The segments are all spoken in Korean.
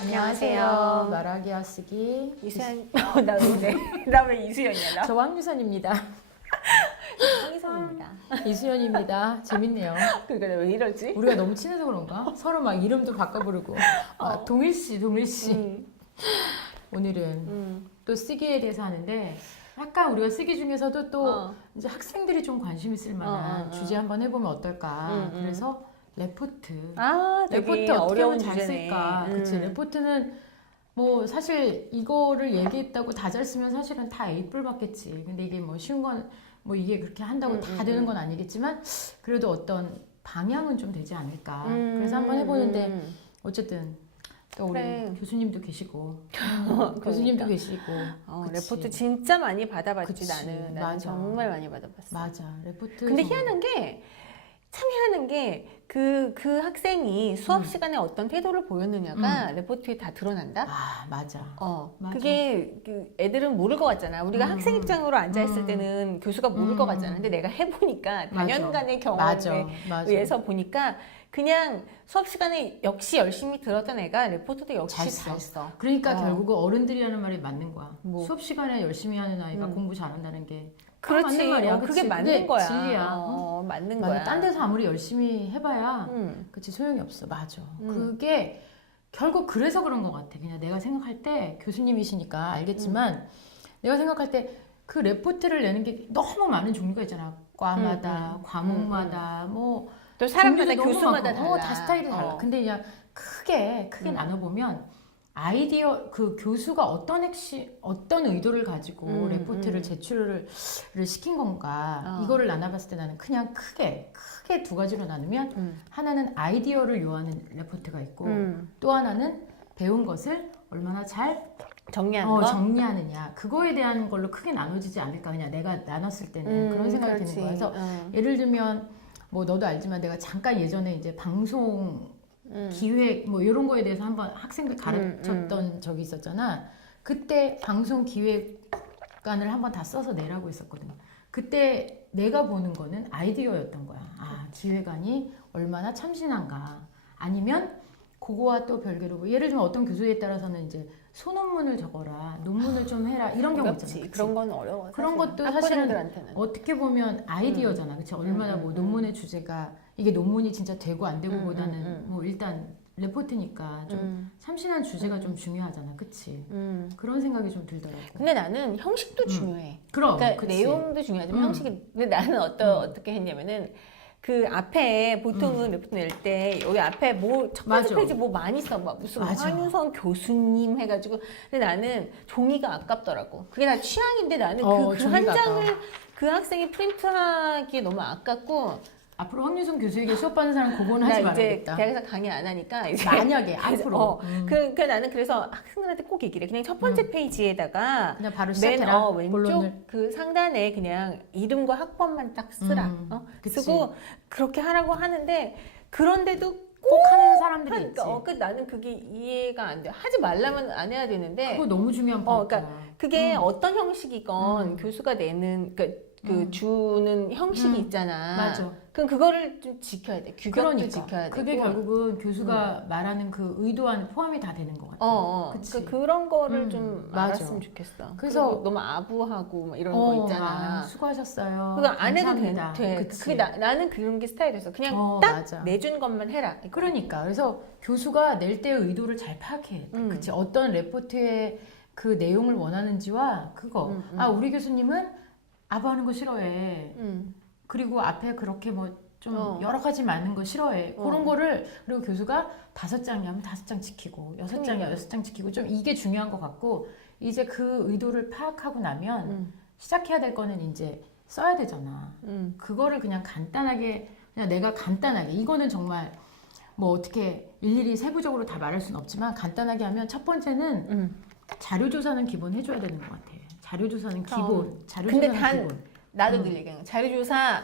안녕하세요. 말하기와 쓰기 이수연. 나왜 이수연이야? 나? 저 황유선입니다. 황희선입니다. 이수연입니다. 재밌네요. 그러니까 왜 이러지? 우리가 너무 친해서 그런가? 서로 막 이름도 바꿔 부르고. 동일씨. 오늘은 또 쓰기에 대해서 하는데 약간 우리가 쓰기 중에서도 또 이제 학생들이 좀 관심 있을 만한 주제 한번 해보면 어떨까. 그래서 레포트. 되게 레포트 어떻게 어려운 하면 잘 주제네. 쓸까. 그치. 레포트는 뭐 사실 이거를 얘기했다고 다 잘 쓰면 사실은 다 A뿔 받겠지. 근데 이게 뭐 쉬운 건 뭐 이게 그렇게 한다고 다 되는 건 아니겠지만 그래도 어떤 방향은 좀 되지 않을까. 그래서 한번 해보는데 어쨌든 또 우리 그래. 교수님도 계시고 교수님도 계시고 그치. 레포트 진짜 많이 받아봤지. 그치. 나는 맞아. 정말 많이 받아봤어. 맞아. 레포트 근데 정말. 참 희한한 게 그 학생이 수업 시간에 어떤 태도를 보였느냐가 레포트에 다 드러난다? 맞아. 맞아. 그게 애들은 모를 것 같잖아. 우리가 학생 입장으로 앉아있을 때는 교수가 모를 것 같잖아. 근데 내가 해보니까 단연간의 경험에 맞아. 의해서 보니까 그냥 수업 시간에 역시 열심히 들었던 애가 레포트도 역시 잘 써. 그러니까 결국은 어른들이 하는 말이 맞는 거야. 뭐. 수업 시간에 열심히 하는 아이가 공부 잘한다는 게 그렇지. 맞는 말이야. 그게 맞는 거야. 진리야. 맞는 맞아. 거야. 딴 데서 아무리 열심히 해봐야 그치 소용이 없어. 맞아. 그게 결국 그래서 그런 것 같아. 그냥 내가 생각할 때 교수님이시니까 알겠지만 내가 생각할 때 그 레포트를 내는 게 너무 많은 종류가 있잖아. 과마다, 과목마다, 뭐 또 사람마다 종류도 너무 교수마다 많고, 달라. 다 스타일이 달라. 근데 그냥 크게 나눠보면 아이디어 그 교수가 어떤 의도를 가지고 레포트를 제출을 시킨 건가 이거를 나눠봤을 때 나는 그냥 크게 두 가지로 나누면 하나는 아이디어를 요하는 레포트가 있고 또 하나는 배운 것을 얼마나 잘 정리하느냐 그거에 대한 걸로 크게 나눠지지 않을까. 그냥 내가 나눴을 때는 그런 생각이 드는 거야. 그래서 예를 들면 뭐 너도 알지만 내가 잠깐 예전에 이제 방송 기획 뭐 이런 거에 대해서 한번 학생들 가르쳤던 적이 있었잖아. 그때 방송 기획안을 한번 다 써서 내라고 했었거든. 그때 내가 보는 거는 아이디어였던 거야. 기획안이 얼마나 참신한가. 아니면 그거와 또 별개로 뭐 예를 들면 어떤 교수에 따라서는 이제 소논문을 적어라, 논문을 좀 해라 이런 경우 있잖아. 그치? 그런 건 어려워. 그런 것도 사실은 어떻게 보면 아이디어잖아. 그치? 얼마나 뭐 논문의 주제가 이게 논문이 진짜 되고 안 되고보다는 뭐 일단 레포트니까 좀 참신한 주제가 좀 중요하잖아. 그치? 그런 생각이 좀 들더라고. 근데 나는 형식도 중요해. 그러니까 그치? 내용도 중요하지만 형식이. 근데 나는 어떻게 했냐면은 그 앞에 보통은 레포트 낼 때 여기 앞에 뭐 첫 번째 페이지 뭐 많이 써. 막 무슨 황유선 교수님 해가지고. 근데 나는 종이가 아깝더라고. 그게 나 취향인데 나는 그 한 장을 그 학생이 프린트하기에 너무 아깝고. 앞으로 황유선 교수에게 수업받는 사람 그거는 하지 말아야겠다. 이제 대학에서 강의 안 하니까 이제 만약에 앞으로 나는 그래서 학생들한테 꼭 얘기를 해. 그냥 첫 번째 페이지에다가 그냥 바로 시작해라. 왼쪽 본론을. 그 상단에 그냥 이름과 학번만 딱 쓰라. 쓰고 그렇게 하라고 하는데 그런데도 꼭 하는 사람들이 있지. 나는 그게 이해가 안 돼. 하지 말라면 안 해야 되는데. 그거 너무 중요한 포인트야. 그러니까 그게 어떤 형식이건 교수가 내는 그 주는 형식이 있잖아. 맞아. 그럼 그거를 좀 지켜야 돼. 규격도 지켜야 돼. 그게 결국은 교수가 말하는 그 의도와는 포함이 다 되는 것 같아. 그치? 그런 거를 좀 알았으면 좋겠어. 그래서 너무 아부하고 막 이런 거 있잖아. 수고하셨어요. 그거 안 해도 돼. 그치? 그게 나는 그런 게 스타일이었어. 그냥 딱 맞아. 내준 것만 해라. 그러니까 그래서 교수가 낼 때의 의도를 잘 파악해. 그치? 어떤 레포트의 그 내용을 원하는지와 그거. 우리 교수님은 아부하는 거 싫어해. 그리고 앞에 그렇게 뭐 좀 여러 가지 많은 거 싫어해. 그런 거를 그리고 교수가 5장이면 5장 지키고 6장이면 6장 지키고 좀 이게 중요한 것 같고 이제 그 의도를 파악하고 나면 시작해야 될 거는 이제 써야 되잖아. 그거를 그냥 간단하게 그냥 내가 간단하게 이거는 정말 뭐 어떻게 일일이 세부적으로 다 말할 수는 없지만 간단하게 하면 첫 번째는 자료조사는 기본 해줘야 되는 것 같아. 자료조사는 기본. 자료조사는 기본. 나도 늘 얘기하는 거. 자료조사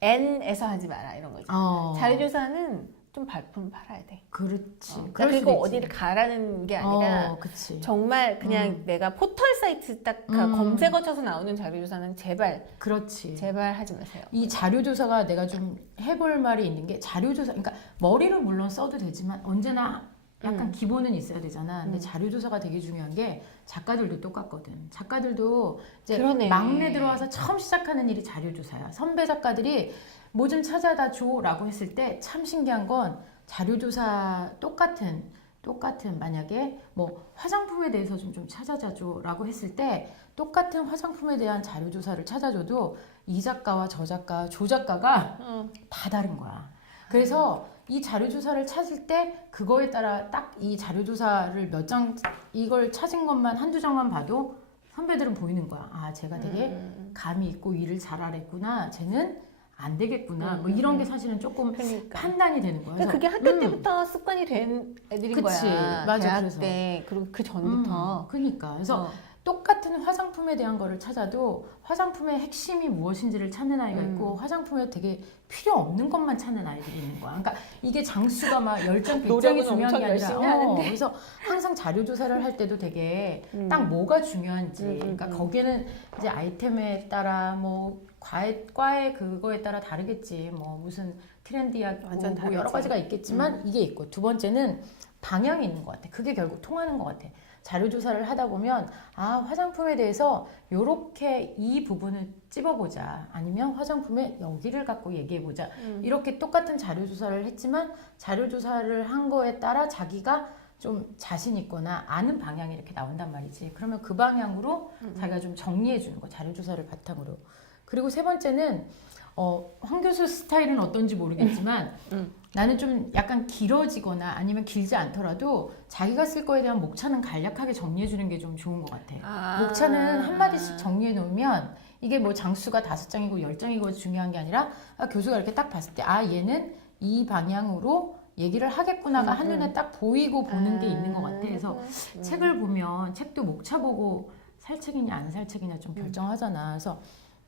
N에서 하지 마라 이런 거 있잖아. 자료조사는 좀 발품 팔아야 돼. 그렇지. 그러니까 그리고 어디를 가라는 게 아니라 그치. 정말 그냥 내가 포털 사이트 딱 검색어 쳐서 나오는 자료조사는 제발 그렇지. 제발 하지 마세요. 이 자료조사가 내가 좀 해볼 말이 있는 게 자료조사, 그러니까 머리를 물론 써도 되지만 언제나 약간 기본은 있어야 되잖아. 근데 자료조사가 되게 중요한 게 작가들도 똑같거든. 작가들도 이제 그러네. 막내 들어와서 처음 시작하는 일이 자료조사야. 선배 작가들이 뭐 좀 찾아다 줘라고 했을 때 참 신기한 건 자료조사 똑같은 만약에 뭐 화장품에 대해서 좀 찾아줘 라고 했을 때 똑같은 화장품에 대한 자료조사를 찾아줘도 이 작가와 저 작가, 조 작가가 다 다른 거야. 그래서 이 자료조사를 찾을 때 그거에 따라 딱 이 자료조사를 몇 장 이걸 찾은 것만 한두 장만 봐도 선배들은 보이는 거야. 아, 제가 되게 감이 있고 일을 잘하랬구나. 쟤는 안 되겠구나. 뭐 이런 게 사실은 조금 그러니까. 판단이 되는 거야. 그러니까 그게 학교 때부터 습관이 된 애들인 그치. 거야. 맞아, 대학 그래서. 때 그리고 그 전부터. 그러니까 그래서 똑같은 화장품에 대한 거를 찾아도 화장품의 핵심이 무엇인지를 찾는 아이가 있고 화장품에 되게 필요 없는 것만 찾는 아이들이 있는 거야. 그러니까 이게 장수가 막 10장, 100장이 노력은 중요한 게 엄청 열심히 하는데. 그래서 항상 자료 조사를 할 때도 되게 딱 뭐가 중요한지 그러니까 거기에는 이제 아이템에 따라 뭐 과의 그거에 따라 다르겠지. 뭐 무슨 트렌디하고 완전 뭐 다르지. 여러 가지가 있겠지만 이게 있고 두 번째는 방향이 있는 것 같아. 그게 결국 통하는 것 같아. 자료 조사를 하다 보면 아 화장품에 대해서 요렇게 이 부분을 찝어보자 아니면 화장품의 여기를 갖고 얘기해보자 이렇게 똑같은 자료 조사를 했지만 자료 조사를 한 거에 따라 자기가 좀 자신 있거나 아는 방향이 이렇게 나온단 말이지. 그러면 그 방향으로 자기가 좀 정리해 주는 거 자료 조사를 바탕으로. 그리고 세 번째는 황 교수 스타일은 어떤지 모르겠지만 나는 좀 약간 길어지거나 아니면 길지 않더라도 자기가 쓸 거에 대한 목차는 간략하게 정리해 주는 게 좀 좋은 것 같아. 목차는 한마디씩 정리해 놓으면 이게 뭐 장수가 5장이고 10장이고 중요한 게 아니라 교수가 이렇게 딱 봤을 때 아 얘는 이 방향으로 얘기를 하겠구나가 한눈에 딱 보이고 보는 게 있는 것 같아. 그래서 책을 보면 책도 목차 보고 살 책이냐 안 살 책이냐 좀 결정하잖아. 그래서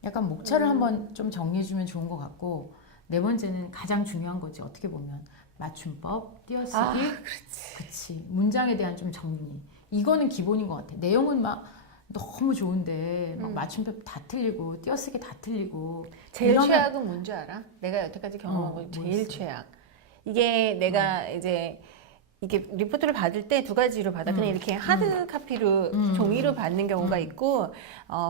약간 목차를 한번 좀 정리해주면 좋은 것 같고 네 번째는 가장 중요한 거지 어떻게 보면 맞춤법, 띄어쓰기, 그치 문장에 대한 좀 정리 이거는 기본인 것 같아. 내용은 막 너무 좋은데 막 맞춤법 다 틀리고 띄어쓰기 다 틀리고 제일 이러면- 최악은 뭔지 알아? 내가 여태까지 경험한 거 뭐 제일 있어? 최악. 이게 내가 이제 이게 리포트를 받을 때 두 가지로 받아. 그냥 이렇게 하드 카피로 종이로 받는 경우가 있고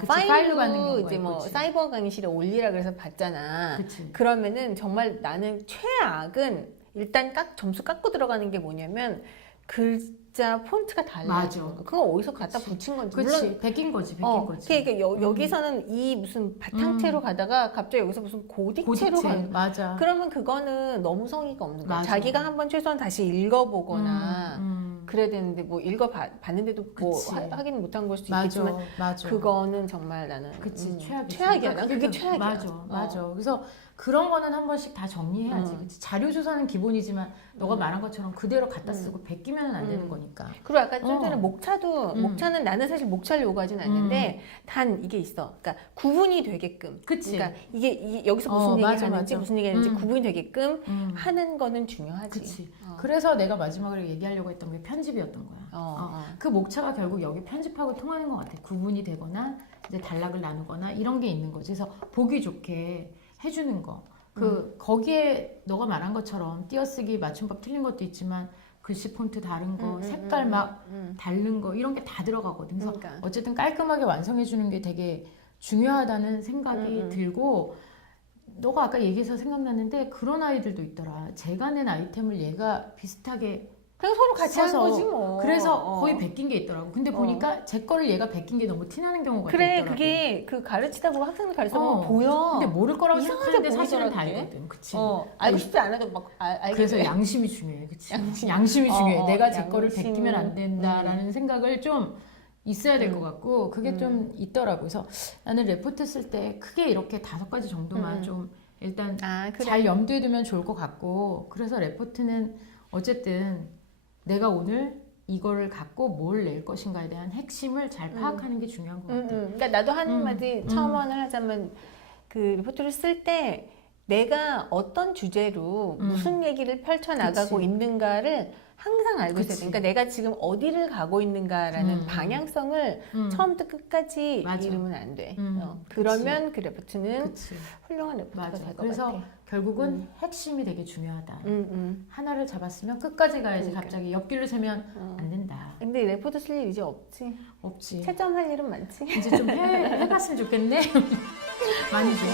그치, 파일로 받는 파일로 경우가 이제 뭐 있고, 그치. 사이버 강의실에 올리라 그래서 받잖아. 그치. 그러면은 정말 나는 최악은 일단 점수 깎고 들어가는 게 뭐냐면 글자 폰트가 달라. 맞아. 그거 어디서 갖다 붙인 건지. 물론 그치 백인 거지 백인 거지. 그러니까 여기서는 이 무슨 바탕체로 가다가 갑자기 여기서 무슨 고딕체로 고딕체 가는. 맞아. 그러면 그거는 너무 성의가 없는 거야. 맞아. 자기가 한번 최소한 다시 읽어보거나 그래야 되는데 뭐 읽어봤는데도 뭐 그치. 확인 못한 걸 수도 맞아 있겠지만 맞아. 그거는 정말 나는 그치 최악이지. 최악이야. 난 그러니까 그게 최악이야. 맞아 맞아. 그래서 그런 거는 한 번씩 다 정리해야지. 그치? 자료 조사는 기본이지만 너가 말한 것처럼 그대로 갖다 쓰고 베끼면 안 되는 거니까. 그리고 아까 좀 전에 목차는 나는 사실 목차를 요구하진 않는데 단 이게 있어. 그러니까 구분이 되게끔. 그치. 그러니까 이게 여기서 무슨 얘기 맞아, 하는지 맞아. 무슨 얘기 하는지 구분이 되게끔 음. 하는 거는 중요하지. 그치. 그래서 내가 마지막으로 얘기하려고 했던 게 편집이었던 거야. 그 목차가 결국 여기 편집하고 통하는 것 같아. 구분이 되거나 이제 단락을 나누거나 이런 게 있는 거지. 그래서 보기 좋게 해주는 거. 거기에 너가 말한 것처럼 띄어쓰기 맞춤법 틀린 것도 있지만 글씨 폰트 다른 거, 색깔 막 다른 거 이런 게 다 들어가거든. 그래서 그러니까. 어쨌든 깔끔하게 완성해 주는 게 되게 중요하다는 생각이 들고 너가 아까 얘기해서 생각났는데 그런 아이들도 있더라. 제가 낸 아이템을 얘가 비슷하게 그냥 서로 같이 하는 써서 거지 뭐. 그래서 거의 베낀 게 있더라고. 근데 보니까 제 거를 얘가 베낀 게 너무 티나는 경우가 그래 있더라고. 그게 그 가르치다 보고 학생들 가르치다 보면 보여. 근데 모를 거라고 이상하게 생각하는데 사실은 보이더라, 다 그게. 알거든. 그치? 알고 싶지 않아도 막 알게 그래서 돼. 양심이 중요해. 그치? 양심이 중요해. 내가 제 거를 양심. 베끼면 안 된다라는 생각을 좀 있어야 될 것 같고 그게 좀 있더라고. 그래서 나는 레포트 쓸 때 크게 이렇게 5가지 정도만 좀 일단 그래. 잘 염두에 두면 좋을 것 같고 그래서 레포트는 어쨌든 내가 오늘 이거를 갖고 뭘 낼 것인가에 대한 핵심을 잘 파악하는 게 중요한 것 같아. 그러니까 나도 한마디 첨언을 하자면 그 리포트를 쓸 때 내가 어떤 주제로 무슨 얘기를 펼쳐나가고 그치. 있는가를 항상 알고 있어야 돼. 그치. 그러니까 내가 지금 어디를 가고 있는가라는 방향성을 처음부터 끝까지 맞아. 잃으면 안 돼. 그치. 그러면 그 레포트는 그치. 훌륭한 레포트가 맞아. 될 것 그래서 같아. 결국은 핵심이 되게 중요하다. 음. 하나를 잡았으면 끝까지 가야지. 그러니까. 갑자기 옆길로 세면 안 된다. 근데 레포트 쓸 일 이제 없지. 없지. 채점할 일은 많지. 이제 좀 해봤으면 좋겠네. 많이 좀.